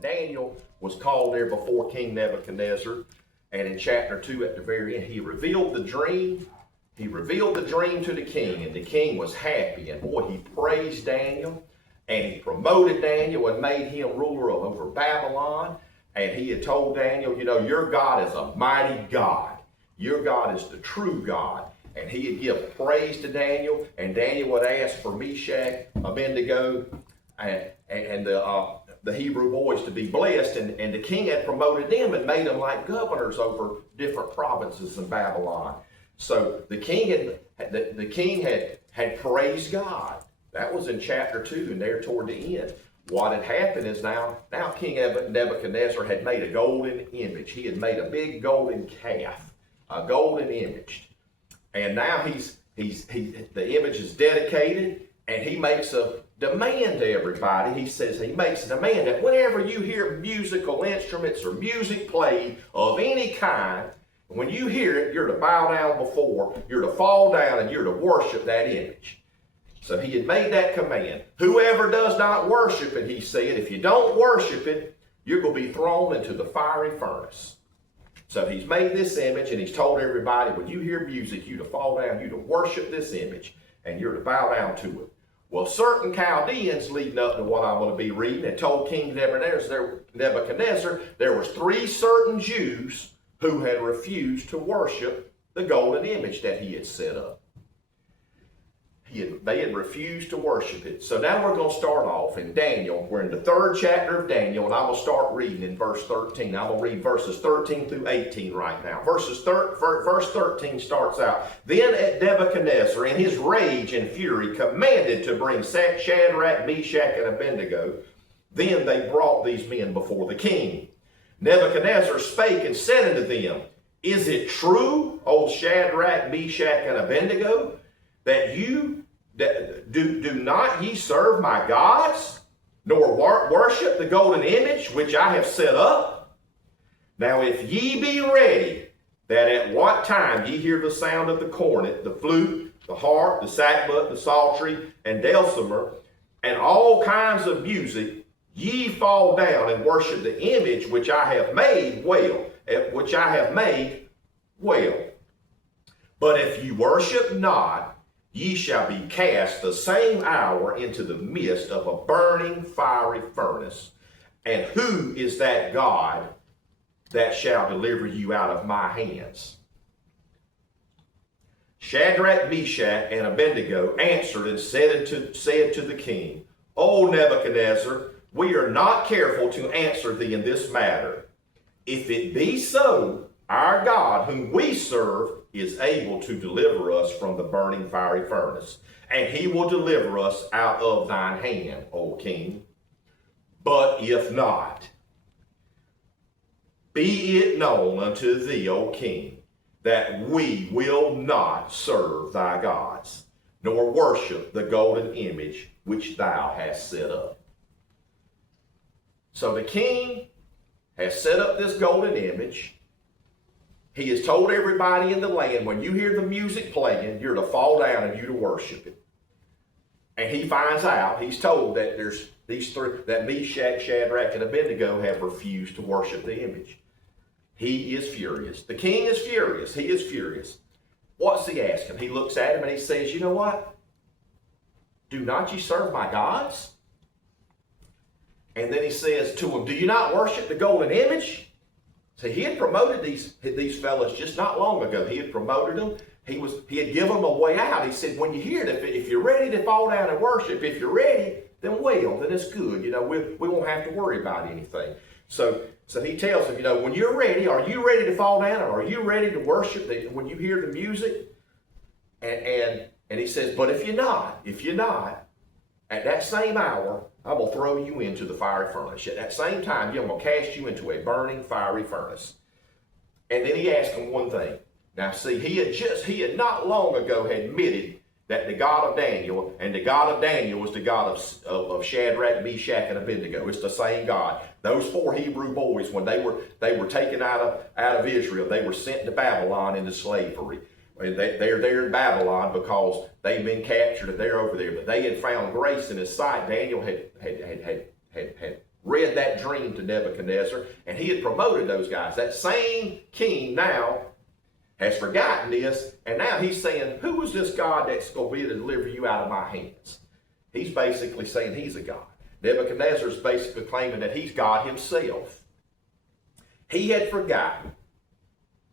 Daniel was called there before King Nebuchadnezzar, and in chapter 2 at the very end, he revealed the dream. He revealed the dream to the king, and the king was happy. And boy, he praised Daniel, and he promoted Daniel and made him ruler over Babylon. And he had told Daniel, you know, your God is a mighty God. Your God is the true God. And he would give praise to Daniel, and Daniel would ask for Meshach, Abednego, and the Hebrew boys to be blessed, and the king had promoted them and made them like governors over different provinces in Babylon. So the king had praised God. That was in chapter 2, and there toward the end. What had happened is now King Nebuchadnezzar had made a golden image. He had made a big golden calf, a golden image. And now the image is dedicated, and he makes a demand to everybody. He makes a demand that whenever you hear musical instruments or music played of any kind, when you hear it, you're to bow down before, you're to fall down, and you're to worship that image. So he had made that command. Whoever does not worship it, he said, if you don't worship it, you're going to be thrown into the fiery furnace. So he's made this image, and he's told everybody, when you hear music, you to fall down, you to worship this image, and you're to bow down to it. Well, certain Chaldeans leading up to what I'm going to be reading had told King Nebuchadnezzar there was 3 certain Jews who had refused to worship the golden image that he had set up. They had refused to worship it. So now we're going to start off in Daniel. We're in the 3rd chapter of Daniel, and I will start reading in verse 13. I will read verses 13 through 18 right now. Verse 13 starts out, Then Nebuchadnezzar, in his rage and fury, commanded to bring Shadrach, Meshach, and Abednego. Then they brought these men before the king. Nebuchadnezzar spake and said unto them, Is it true, O Shadrach, Meshach, and Abednego, that do not ye serve my gods, nor worship the golden image which I have set up? Now if ye be ready, that at what time ye hear the sound of the cornet, the flute, the harp, the sackbut, the psaltery, and dulcimer, and all kinds of music, ye fall down and worship the image which I have made well. But if ye worship not, ye shall be cast the same hour into the midst of a burning fiery furnace. And who is that God that shall deliver you out of my hands? Shadrach, Meshach, and Abednego answered and said to the king, O Nebuchadnezzar, we are not careful to answer thee in this matter. If it be so, our God, whom we serve, is able to deliver us from the burning fiery furnace, and he will deliver us out of thine hand, O king. But if not, be it known unto thee, O king, that we will not serve thy gods, nor worship the golden image which thou hast set up. So the king has set up this golden image. He has told everybody in the land, when you hear the music playing, you're to fall down and you to worship it. And he finds out, he's told that there's these 3, that Meshach, Shadrach, and Abednego have refused to worship the image. He is furious. The king is furious. He is furious. What's he asking? He looks at him and he says, you know what? Do not ye serve my gods? And then he says to him, do you not worship the golden image? See, he had promoted these fellas just not long ago. He had promoted them. He had given them a way out. He said, when you hear it, if you're ready to fall down and worship, if you're ready, then well, then it's good. You know, we won't have to worry about anything. So he tells them, you know, when you're ready, are you ready to fall down, or are you ready to worship when you hear the music? And he says, but if you're not, at that same hour, I'm going to throw you into the fiery furnace. At that same time, I'm going to cast you into a burning fiery furnace. And then he asked him one thing. Now see, he had not long ago admitted that the God of Daniel, and the God of Daniel was the God of Shadrach, Meshach, and Abednego. It's the same God. Those 4 Hebrew boys, when they were taken out of Israel, they were sent to Babylon into slavery. They're there in Babylon because they've been captured and they're over there. But they had found grace in his sight. Daniel had read that dream to Nebuchadnezzar, and he had promoted those guys. That same king now has forgotten this, and now he's saying, who is this God that's going to be able to deliver you out of my hands? He's basically saying he's a God. Nebuchadnezzar is basically claiming that he's God himself. He had forgotten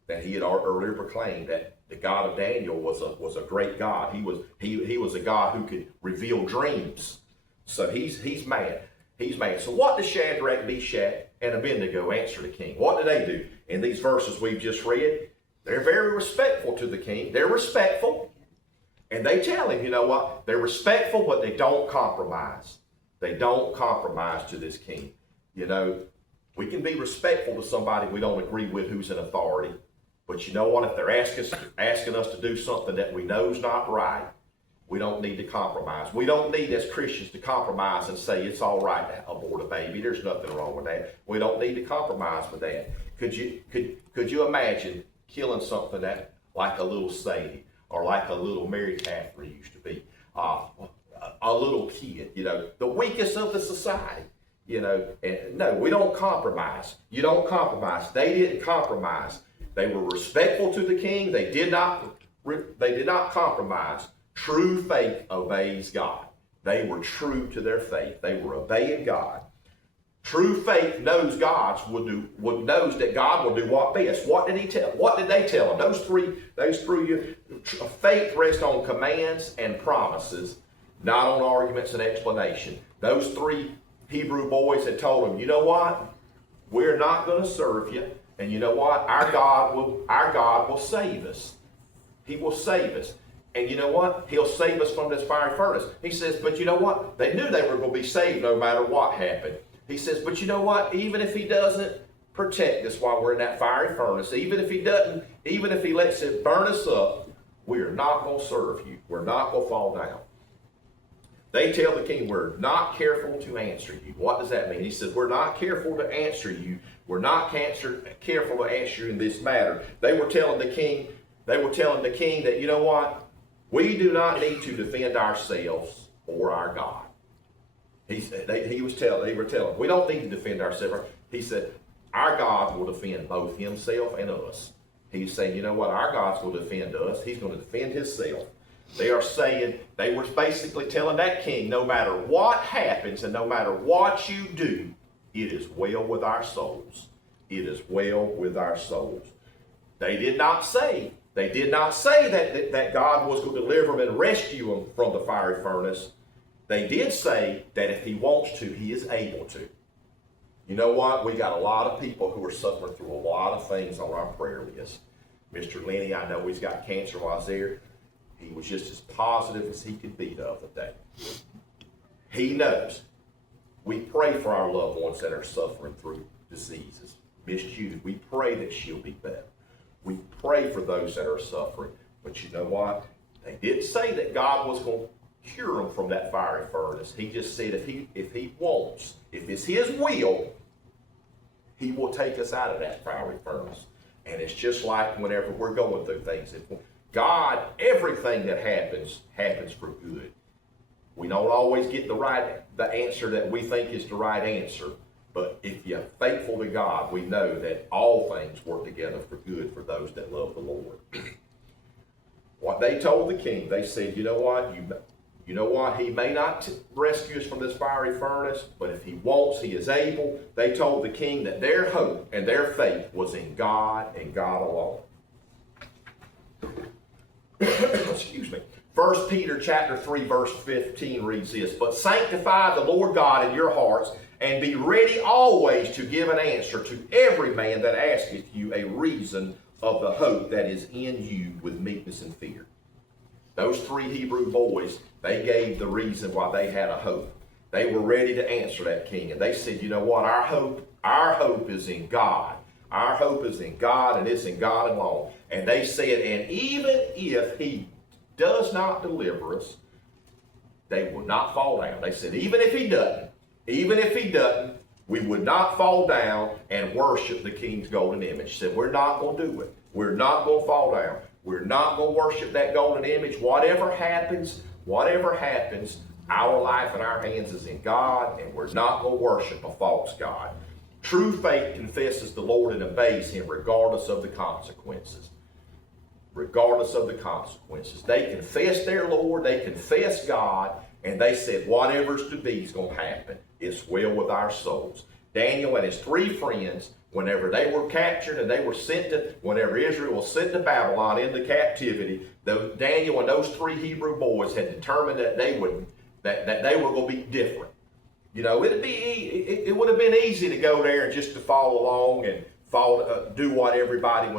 that he had earlier proclaimed that the God of Daniel was a great God. He was a God who could reveal dreams. So he's mad. He's mad. So what does Shadrach, Meshach, and Abednego answer the king? What do they do? In these verses we've just read, they're very respectful to the king. They're respectful. And they tell him, you know what? They're respectful, but they don't compromise. They don't compromise to this king. You know, we can be respectful to somebody we don't agree with who's in authority. But you know what? If they're asking us to do something that we know is not right, we don't need to compromise. We don't need, as Christians, to compromise and say it's all right to abort a baby. There's nothing wrong with that. We don't need to compromise with that. Could you imagine killing something that like a little Sadie or like a little Mary Catherine used to be, a little kid, you know, the weakest of the society, you know? And no, we don't compromise. You don't compromise. They didn't compromise. They were respectful to the king. They did not compromise. True faith obeys God. They were true to their faith. They were obeying God. True faith knows knows that God will do what best. What did he tell? What did they tell him? Those three. Faith rests on commands and promises, not on arguments and explanation. Those three Hebrew boys had told him, you know what? We're not going to serve you. And you know what? Our God will save us. He will save us. And you know what? He'll save us from this fiery furnace. He says, but you know what? They knew they were going to be saved no matter what happened. He says, but you know what? Even if he doesn't protect us while we're in that fiery furnace, even if he lets it burn us up, we're not going to serve you. We're not going to fall down. They tell the king, we're not careful to answer you. What does that mean? He says, we're not careful to answer you. We're not careful to answer you in this matter. They were telling the king that, you know what? We do not need to defend ourselves or our God. They were telling, we don't need to defend ourselves. He said, our God will defend both himself and us. He's saying, you know what? Our God's going to defend us. He's going to defend himself. They were basically telling that king, no matter what happens and no matter what you do, it is well with our souls. It is well with our souls. They did not say that God was going to deliver them and rescue them from the fiery furnace. They did say that if he wants to, he is able to. You know what? We got a lot of people who are suffering through a lot of things on our prayer list. Mr. Lenny, I know he's got cancer while I was there. He was just as positive as he could be the other day. He knows. We pray for our loved ones that are suffering through diseases. Miss Judy, we pray that she'll be better. We pray for those that are suffering. But you know what? They didn't say that God was going to cure them from that fiery furnace. He just said if he wants, if it's his will, he will take us out of that fiery furnace. And it's just like whenever we're going through things. God, everything that happens for good. We don't always get the answer that we think is the right answer. But if you're faithful to God, we know that all things work together for good for those that love the Lord. What they told the king, they said, you know what? He may not rescue us from this fiery furnace, but if he wants, he is able. They told the king that their hope and their faith was in God and God alone. Excuse me. 1 Peter chapter 3, verse 15 reads this, but sanctify the Lord God in your hearts, and be ready always to give an answer to every man that asketh you a reason of the hope that is in you with meekness and fear. Those three Hebrew boys, they gave the reason why they had a hope. They were ready to answer that king. And they said, you know what? Our hope is in God. Our hope is in God, and it's in God alone. And they said, and even if he does not deliver us, they will not fall down. They said, even if he doesn't, we would not fall down and worship the king's golden image. Said, we're not going to do it. We're not going to fall down. We're not going to worship that golden image. Whatever happens, Our life in our hands is in God, and we're not going to worship a false god. True faith confesses the Lord and obeys him regardless of the consequences. Regardless of the consequences. They confessed their Lord, they confessed God, and they said whatever's to be is going to happen. It's well with our souls. Daniel and his 3 friends, whenever they were captured and they were sent to, whenever Israel was sent to Babylon into captivity, Daniel and those 3 Hebrew boys had determined that they were going to be different. You know, it would have been easy to go there and just to follow along and do what everybody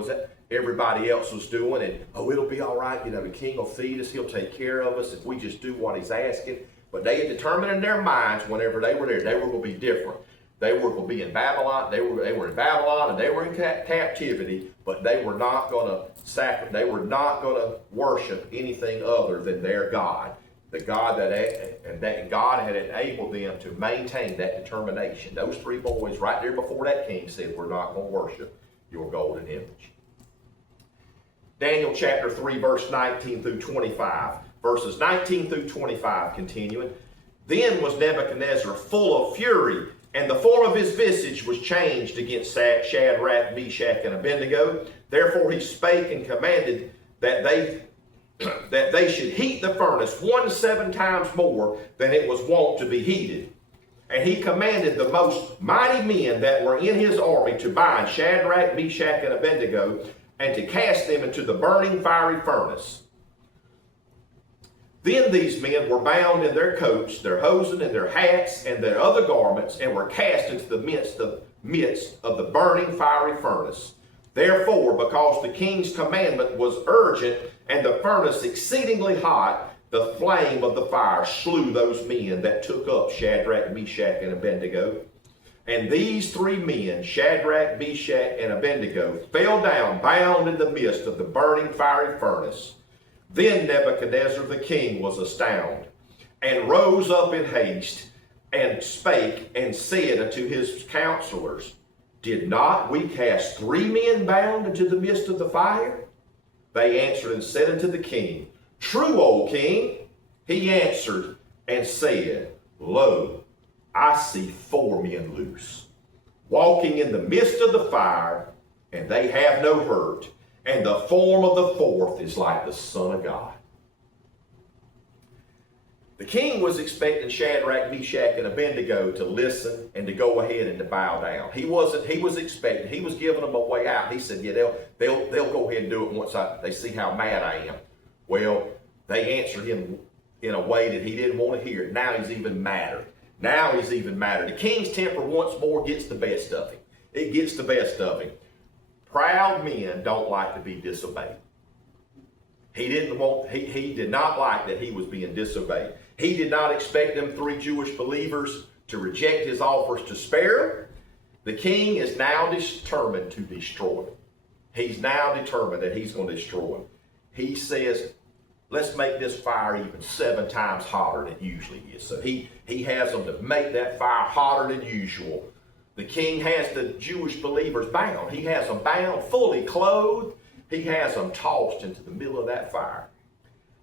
else was doing, and it'll be all right. You know, the king will feed us, he'll take care of us if we just do what he's asking. But they had determined in their minds whenever they were there, they were going to be different. They were going to be in Babylon. They were in Babylon and they were in captivity, but they were not going to worship anything other than their God. The God that God had enabled them to maintain that determination. Those 3 boys right there before that king said, we're not going to worship your golden image. Daniel chapter 3, verse 19 through 25. Verses 19 through 25 continuing. Then was Nebuchadnezzar full of fury, and the form of his visage was changed against Shadrach, Meshach, and Abednego. Therefore he spake and commanded that they should heat the furnace 17 times more than it was wont to be heated. And he commanded the most mighty men that were in his army to bind Shadrach, Meshach, and Abednego, and to cast them into the burning fiery furnace. Then these men were bound in their coats, their hosen, and their hats, and their other garments, and were cast into the midst of the burning fiery furnace. Therefore, because the king's commandment was urgent, and the furnace exceedingly hot, the flame of the fire slew those men that took up Shadrach, Meshach, and Abednego. And these 3 men, Shadrach, Meshach, and Abednego, fell down bound in the midst of the burning fiery furnace. Then Nebuchadnezzar the king was astounded, and rose up in haste, and spake, and said unto his counselors, Did not we cast 3 men bound into the midst of the fire? They answered and said unto the king, True, O king. He answered and said, Lo, I see 4 men loose, walking in the midst of the fire, and they have no hurt, and the form of the 4th is like the Son of God. The king was expecting Shadrach, Meshach, and Abednego to listen and to go ahead and to bow down. He was expecting, he was giving them a way out. He said, yeah, they'll go ahead and do it once they see how mad I am. Well, they answered him in a way that he didn't want to hear. Now he's even madder. The king's temper once more gets the best of him. It gets the best of him. Proud men don't like to be disobeyed. He did not like that he was being disobeyed. He did not expect them 3 Jewish believers to reject his offers to spare him. The king is now determined to destroy him. He's now determined that he's going to destroy him. He says, let's make this fire even 7 times hotter than it usually is. So he has them to make that fire hotter than usual. The king has the Jewish believers bound. He has them bound, fully clothed. He has them tossed into the middle of that fire.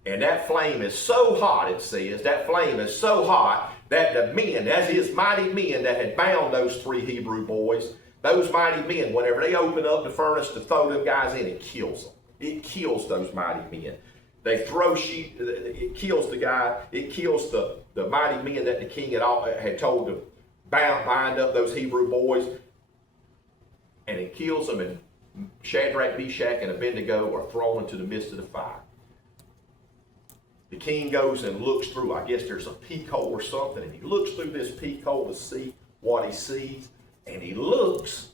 And that flame is so hot, it says, that the men, that's his mighty men that had bound those 3 Hebrew boys, those mighty men, whenever they open up the furnace to throw them guys in, it kills them. It kills those mighty men. They throw it kills the guy, it kills the mighty men that the king had told to bind up those Hebrew boys, and it kills them, and Shadrach, Meshach, and Abednego are thrown into the midst of the fire. The king goes and looks through, I guess there's a peephole or something, and he looks through this peephole to see what he sees, and he looks,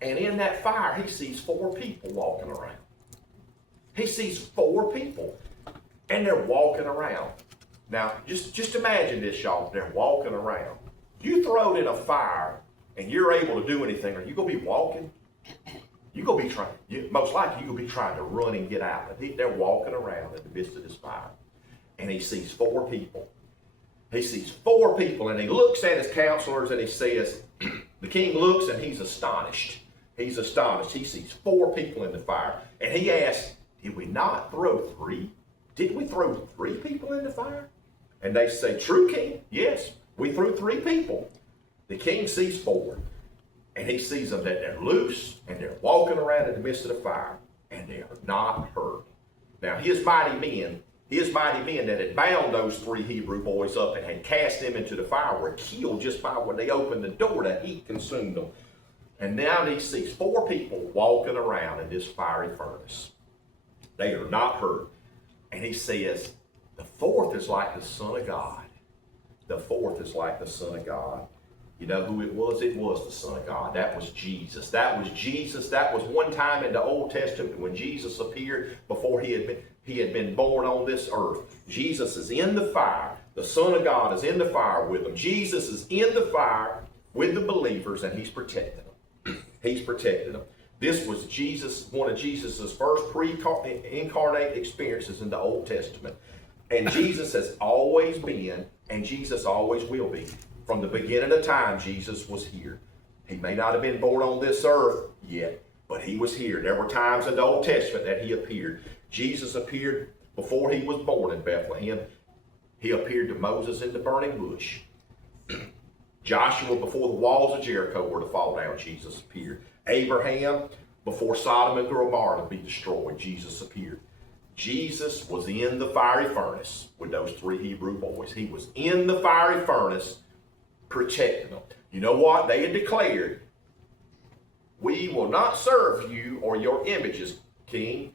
and in that fire he sees 4 people walking around. He sees 4 people, and they're walking around. Now, just imagine this, y'all. They're walking around. You throw it in a fire, and you're able to do anything. Are you going to be walking? You're going to be trying, most likely you're going to be trying to run and get out. But they're walking around in the midst of this fire. And he sees 4 people. He sees 4 people, and he looks at his counselors, and he says, the king looks, and he's astonished. He's astonished. He sees 4 people in the fire. And he asks, did we not throw 3? Didn't we throw 3 people in the fire? And they say, true, king? Yes, we threw 3 people. The king sees 4. And he sees them that they're loose and they're walking around in the midst of the fire. And they are not hurt. Now his mighty men that had bound those 3 Hebrew boys up and had cast them into the fire were killed just by when they opened the door. The heat consumed them. And now he sees 4 people walking around in this fiery furnace. They are not hurt. And he says, the 4th is like the Son of God. The 4th is like the Son of God. You know who it was? It was the Son of God. That was Jesus. That was Jesus. That was one time in the Old Testament when Jesus appeared before he had been born on this earth. Jesus is in the fire. The Son of God is in the fire with them. Jesus is in the fire with the believers, and he's protecting them. He's protecting them. This was one of Jesus' first pre-incarnate experiences in the Old Testament. And Jesus has always been, and Jesus always will be. From the beginning of time, Jesus was here. He may not have been born on this earth yet, but he was here. There were times in the Old Testament that he appeared. Jesus appeared before he was born in Bethlehem. He appeared to Moses in the burning bush. Joshua, before the walls of Jericho were to fall down, Jesus appeared. Abraham, before Sodom and Gomorrah to be destroyed, Jesus appeared. Jesus was in the fiery furnace with those 3 Hebrew boys. He was in the fiery furnace protecting them. You know what? They had declared, we will not serve you or your images, king.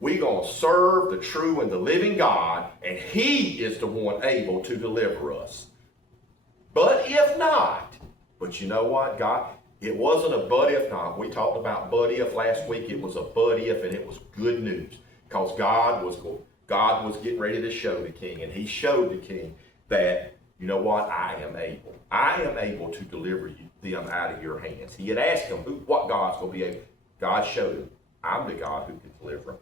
We're going to serve the true and the living God, and he is the one able to deliver us. But if not, but you know what, God, it wasn't a but if not. We talked about but if last week. It was a but if, and it was good news because God was getting ready to show the king, and he showed the king that, you know what, I am able. I am able to deliver them out of your hands. He had asked him what God's going to be able. God showed him, I'm the God who can deliver them.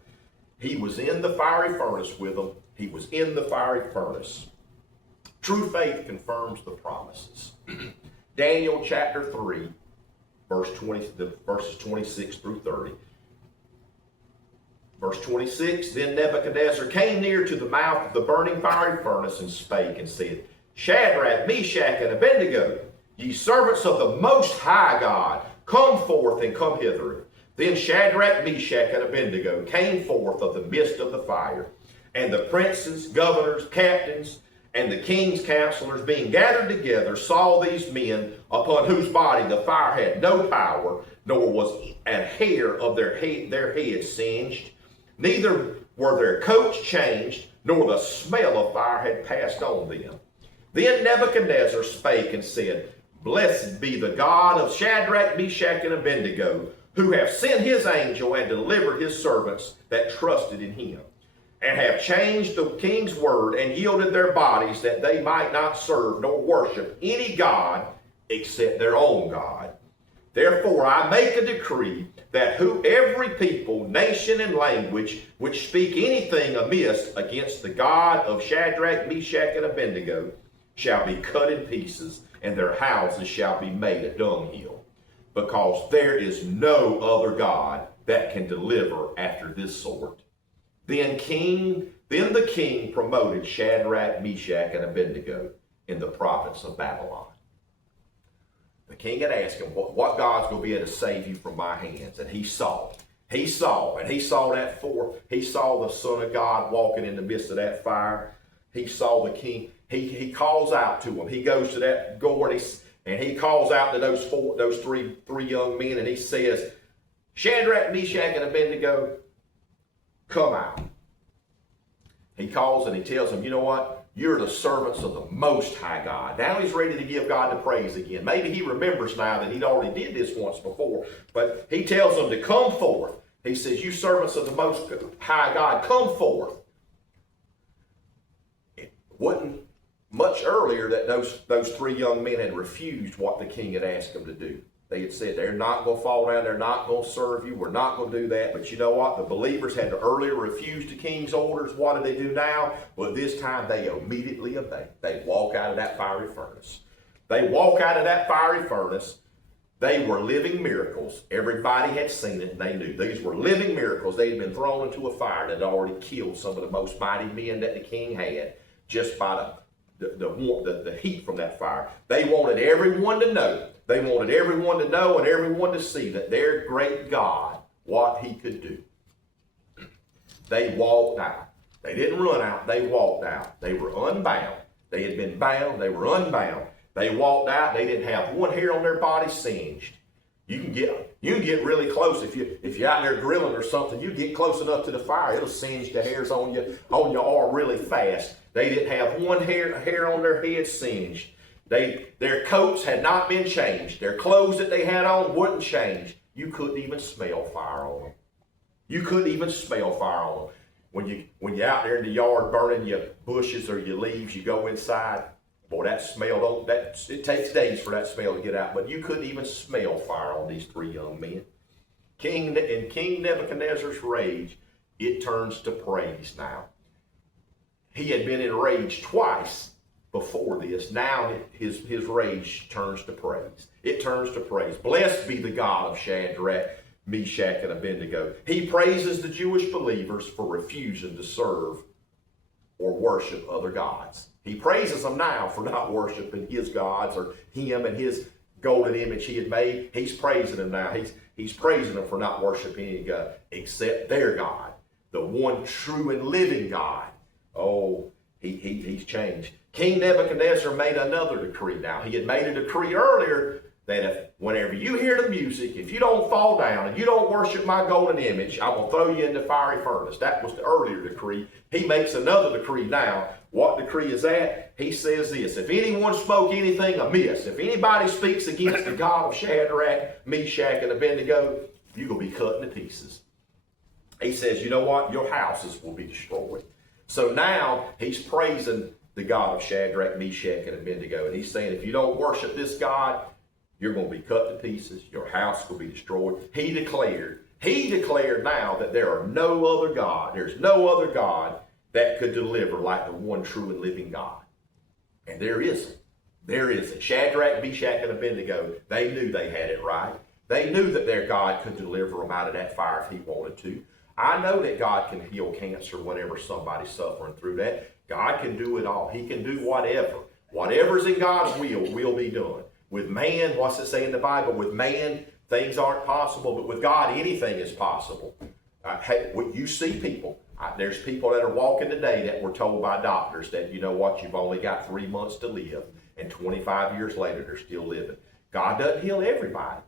He was in the fiery furnace with them. He was in the fiery furnace. True faith confirms the promises. Daniel chapter 3, verses 26 through 30. Verse 26, then Nebuchadnezzar came near to the mouth of the burning fiery furnace and spake and said, Shadrach, Meshach, and Abednego, ye servants of the Most High God, come forth and come hither. Then Shadrach, Meshach, and Abednego came forth of the midst of the fire. And the princes, governors, captains, and the king's counselors, being gathered together, saw these men upon whose body the fire had no power, nor was a hair of their heads singed, neither were their coats changed, nor the smell of fire had passed on them. Then Nebuchadnezzar spake and said, Blessed be the God of Shadrach, Meshach, and Abednego, who have sent his angel and delivered his servants that trusted in him, and have changed the king's word and yielded their bodies that they might not serve nor worship any god except their own God. Therefore I make a decree that every people, nation, and language which speak anything amiss against the God of Shadrach, Meshach, and Abednego shall be cut in pieces, and their houses shall be made a dunghill, because there is no other God that can deliver after this sort. Then the king promoted Shadrach, Meshach, and Abednego in the province of Babylon. The king had asked him, what God's going to be able to save you from my hands? And he saw the Son of God walking in the midst of that fire. He saw the king. He calls out to him. He goes to that gourd and he calls out to those three young men, and he says, Shadrach, Meshach, and Abednego, come out. He calls and he tells them, you know what? You're the servants of the Most High God. Now he's ready to give God the praise again. Maybe he remembers now that he'd already did this once before, but he tells them to come forth. He says, you servants of the Most High God, come forth. It wasn't much earlier that those 3 young men had refused what the king had asked them to do. They had said, they're not going to fall down, they're not going to serve you, we're not going to do that. But you know what? The believers had to earlier refuse the king's orders. What do they do now? Well, this time they immediately obey. They walk out of that fiery furnace. They walk out of that fiery furnace. They were living miracles. Everybody had seen it, and they knew. These were living miracles. They had been thrown into a fire that had already killed some of the most mighty men that the king had just by the heat from that fire. They wanted everyone to know. They wanted everyone to know and everyone to see that their great God, what he could do. They walked out. They didn't run out. They walked out. They were unbound. They had been bound. They were unbound. They walked out. They didn't have one hair on their body singed. You can get really close if you're out there grilling or something. You get close enough to the fire, it'll singe the hairs on your arm really fast. They didn't have one hair on their head singed. Their coats had not been changed. Their clothes that they had on wouldn't change. You couldn't even smell fire on them. You couldn't even smell fire on them. When you're out there in the yard burning your bushes or your leaves, you go inside. Boy, that smell, it takes days for that smell to get out, but you couldn't even smell fire on these three young men. In King Nebuchadnezzar's rage, it turns to praise now. He had been enraged twice before this. Now his rage turns to praise. It turns to praise. Blessed be the God of Shadrach, Meshach, and Abednego. He praises the Jewish believers for refusing to serve or worship other gods. He praises them now for not worshiping his gods or him and his golden image he had made. He's praising them now. He's praising them for not worshiping any God except their God, the one true and living God. Oh, he's changed. King Nebuchadnezzar made another decree now. He had made a decree earlier that whenever you hear the music, if you don't fall down and you don't worship my golden image, I will throw you in the fiery furnace. That was the earlier decree. He makes another decree now. What decree is that? He says this: if anyone spoke anything amiss, if anybody speaks against the God of Shadrach, Meshach, and Abednego, you're going to be cut into pieces. He says, you know what? Your houses will be destroyed. So now he's praising the God of Shadrach, Meshach, and Abednego. And he's saying, if you don't worship this God, you're going to be cut to pieces. Your house will be destroyed. He declared now that there are no other God. There's no other God that could deliver like the one true and living God. And there isn't. There isn't. Shadrach, Meshach, and Abednego, they knew they had it right. They knew that their God could deliver them out of that fire if he wanted to. I know that God can heal cancer whenever somebody's suffering through that. God can do it all. He can do whatever. Whatever's in God's will be done. With man, what's it say in the Bible? With man, things aren't possible, but with God, anything is possible. You see people. There's people that are walking today that were told by doctors that, you know what, you've only got 3 months to live, and 25 years later, they're still living. God doesn't heal everybody,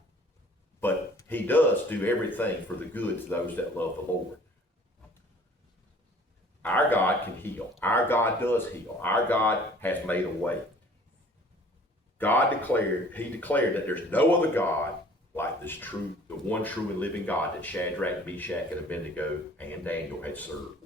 but he does do everything for the good to those that love the Lord. Our God can heal. Our God does heal. Our God has made a way. He declared that there's no other God like the one true and living God that Shadrach, Meshach, and Abednego and Daniel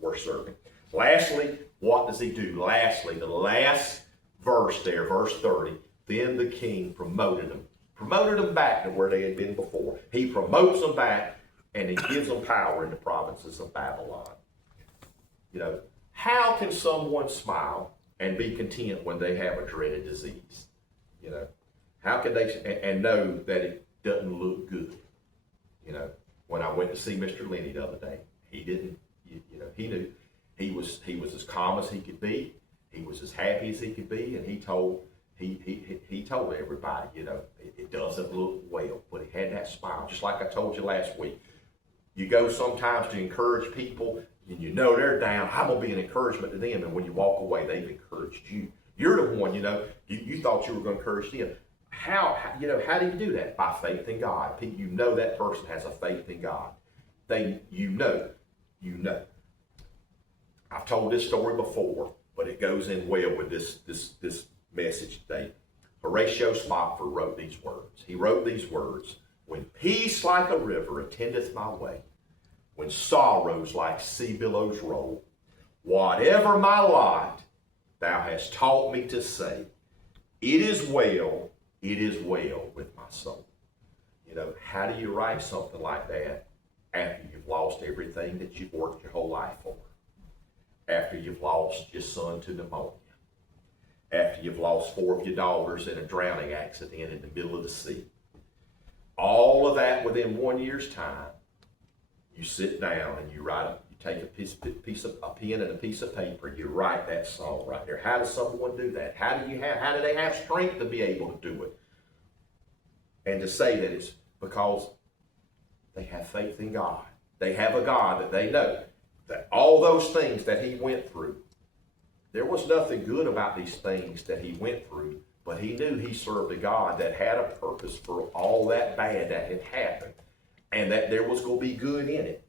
were serving. Lastly, what does he do? Lastly, the last verse there, verse 30, then the king promoted them back to where they had been before. He promotes them back, and he gives them power in the provinces of Babylon. You know, how can someone smile and be content when they have a dreaded disease? You know, how can they and know that it doesn't look good? You know, when I went to see Mr. Lenny the other day, he didn't. He knew he was as calm as he could be. He was as happy as he could be, and he told everybody, you know, it doesn't look well, but he had that smile, just like I told you last week. You go sometimes to encourage people, and you know they're down. I'm gonna be an encouragement to them, and when you walk away, they've encouraged you. You're the one, you know, you thought you were going to encourage them. How do you do that? By faith in God. You know that person has a faith in God. You know. I've told this story before, but it goes in well with this message today. Horatio Spafford wrote these words. He wrote these words: when peace like a river attendeth my way, when sorrows like sea billows roll, whatever my lot, thou hast taught me to say, it is well with my soul. You know, how do you write something like that after you've lost everything that you've worked your whole life for? After you've lost your son to pneumonia? After you've lost 4 of your daughters in a drowning accident in the middle of the sea? All of that within 1 year's time. You sit down and you take a pen and a piece of paper, you write that song right there. How does someone do that? How do they have strength to be able to do it? And to say that it's because they have faith in God. They have a God that they know that all those things that he went through, there was nothing good about these things that he went through, but he knew he served a God that had a purpose for all that bad that had happened, and that there was going to be good in it.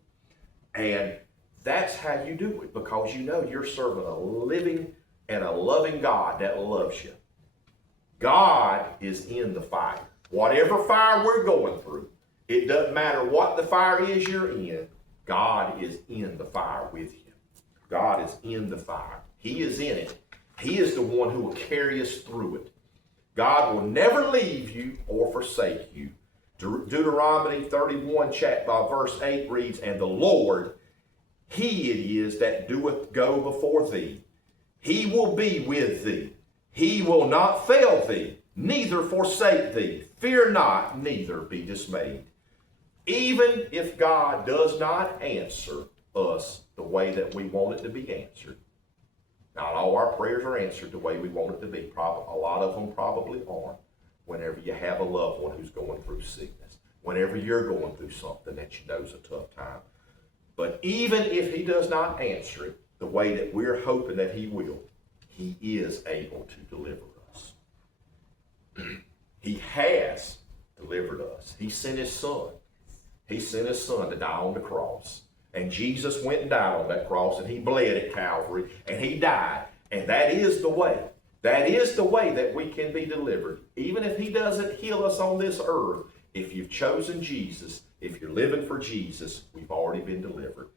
And that's how you do it, because you know you're serving a living and a loving God that loves you. God is in the fire. Whatever fire we're going through, it doesn't matter what the fire is you're in, God is in the fire with you. God is in the fire. He is in it. He is the one who will carry us through it. God will never leave you or forsake you. Deuteronomy 31, verse 8 reads, "And the Lord, he it is that doeth go before thee. He will be with thee. He will not fail thee, neither forsake thee. Fear not, neither be dismayed." Even if God does not answer us the way that we want it to be answered, not all our prayers are answered the way we want it to be. A lot of them probably aren't. Whenever you have a loved one who's going through sickness, whenever you're going through something that you know is a tough time. But even if he does not answer it the way that we're hoping that he will, he is able to deliver us. He has delivered us. He sent his son. He sent his son to die on the cross. And Jesus went and died on that cross, and he bled at Calvary, and he died. And that is the way. That is the way that we can be delivered. Even if he doesn't heal us on this earth, if you've chosen Jesus, if you're living for Jesus, we've already been delivered.